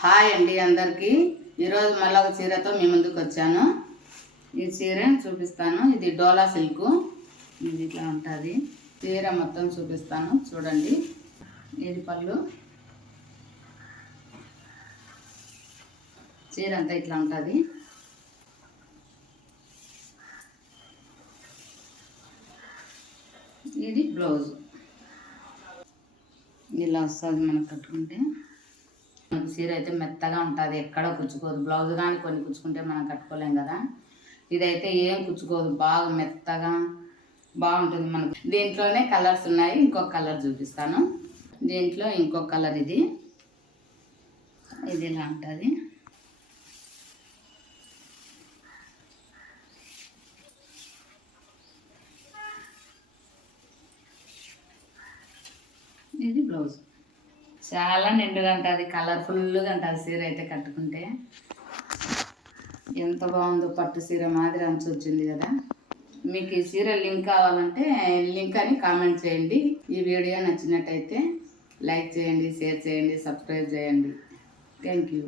Hi అండి అందరికీ. ఈరోజు మళ్ళీ ఒక చీరతో మీ ముందుకు వచ్చాను. ఈ చీర చూపిస్తాను. ఇది డోలా సిల్క్. ఇది ఇట్లా ఉంటుంది. చీర మొత్తం చూపిస్తాను చూడండి. ఇది పళ్ళు. చీర అంతా ఇట్లా ఉంటుంది. ఇది బ్లౌజ్. ఇలా వస్తుంది మనకు కట్టుకుంటే. మనకు చీర అయితే మెత్తగా ఉంటుంది, ఎక్కడ కుచ్చుకోదు. బ్లౌజ్ కానీ కొన్ని కుచ్చుకుంటే మనం కట్టుకోలేం కదా. ఇదైతే ఏం కుచ్చుకోదు, బాగా మెత్తగా బాగుంటుంది మనకు. దీంట్లోనే కలర్స్ ఉన్నాయి. ఇంకొక కలర్ చూపిస్తాను. దీంట్లో ఇంకొక కలర్ ఇది ఇలా ఉంటుంది. ఇది బ్లౌజ్. చాలా నిండుగా ఉంటుంది, కలర్ఫుల్గా ఉంటుంది చీర అయితే కట్టుకుంటే. ఎంత బాగుందో, పట్టు చీర మాదిరి అంచు వచ్చింది కదా. మీకు ఈ చీర లింక్ కావాలంటే లింక్ అని కామెంట్ చేయండి. ఈ వీడియో నచ్చినట్టయితే లైక్ చేయండి, షేర్ చేయండి, సబ్స్క్రైబ్ చేయండి. Thank you.